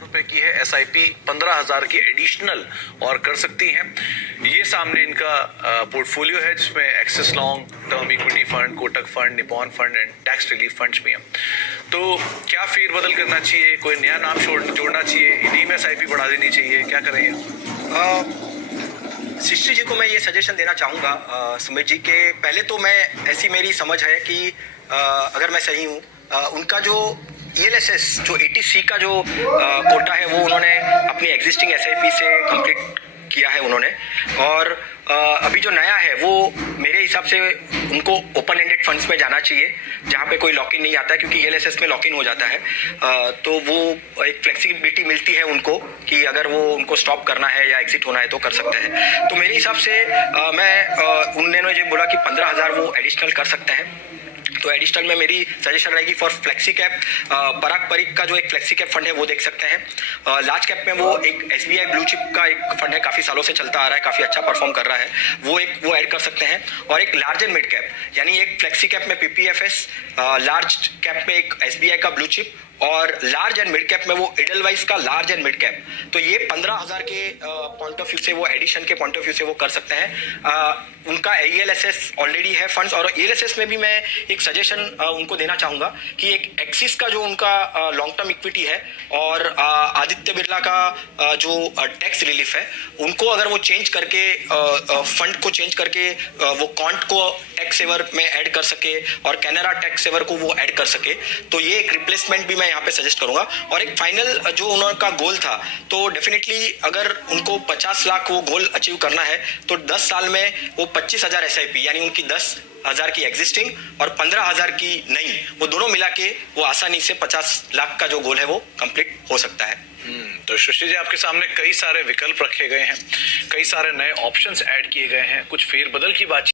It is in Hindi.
रुपए की है, SIP 15,000 की एडिशनल और कर सकती हैं। ये सामने इनका पोर्टफोलियो है जिसमें axis long term equity fund, Kotak fund, Nippon fund and tax relief funds भी हैं। तो क्या फेरबदल करना चाहिए, कोई नया नाम जोड़ना चाहिए, इन्हीं में SIP बढ़ा देनी चाहिए, क्या करें? सृष्टि जी को मैं ये सजेशन देना चाहूँगा सुमित जी के, पहले तो मैं ऐसी मेरी समझ है कि अगर मैं सही हूँ, उनका जो ELSS जो 80C का जो कोटा है वो उन्होंने अपनी एग्जिस्टिंग SIP से कंप्लीट किया है उन्होंने, और अभी जो नया है वो मेरे हिसाब से उनको ओपन एंडेड फंड्स में जाना चाहिए जहाँ पे कोई लॉक इन नहीं आता है, क्योंकि ELSS में लॉक इन हो जाता है तो वो एक फ्लेक्सिबिलिटी मिलती है उनको कि अगर वो उनको स्टॉप करना है या एग्जिट होना है तो कर सकते हैं। तो मेरे हिसाब से उन्होंने जो बोला कि 15,000 वो एडिशनल कर सकते हैं, तो एडिशनल में मेरी सजेशन रहेगी फॉर फ्लेक्सी कैप, पराग परिक का जो एक फ्लेक्सी कैप फंड है वो देख सकते हैं। लार्ज कैप में वो एक SBI ब्लू चिप का एक फंड है, काफ़ी सालों से चलता आ रहा है, काफ़ी अच्छा परफॉर्म कर रहा है, वो ऐड कर सकते हैं। और एक लार्ज एंड मिड कैप, यानी एक फ्लेक्सी कैप में PPFS, लार्ज कैप में एक SBI का ब्लू चिप, और लार्ज एंड मिड कैप में वो एडलवाइज का लार्ज एंड मिड कैप। तो ये 15,000 के पॉइंट ऑफ व्यू से, वो एडिशन के पॉइंट ऑफ व्यू से वो कर सकते हैं। उनका ELSS ऑलरेडी है फंड्स, और ELSS में भी मैं एक सजेशन उनको देना चाहूँगा कि एक एक्सिस का जो उनका लॉन्ग टर्म इक्विटी है और आदित्य बिरला का जो टैक्स रिलीफ है, उनको अगर वो चेंज करके फंड को चेंज करके वो कॉन्ट को टैक्स सेवर में ऐड कर सके और कैनरा टैक्स सेवर को वो ऐड कर सके, तो ये एक रिप्लेसमेंट भी मैं यहाँ पे सजेस्ट करूंगा। और एक फाइनल जो उनका गोल था, तो डेफिनेटली अगर उनको 50 लाख वो गोल अचीव करना है तो 10 साल में वो 25,000 SIP, यानी उनकी 10,000 की एग्जिस्टिंग और 15,000 की नई, वो दोनों मिला के वो आसानी से 50 लाख का जो गोल है वो कंप्लीट हो सकता है। तो सृष्टि जी, आपके सामने कई सारे विकल्प रखे गए हैं, कई सारे नए ऑप्शंस ऐड किए गए हैं, कुछ फेरबदल की बात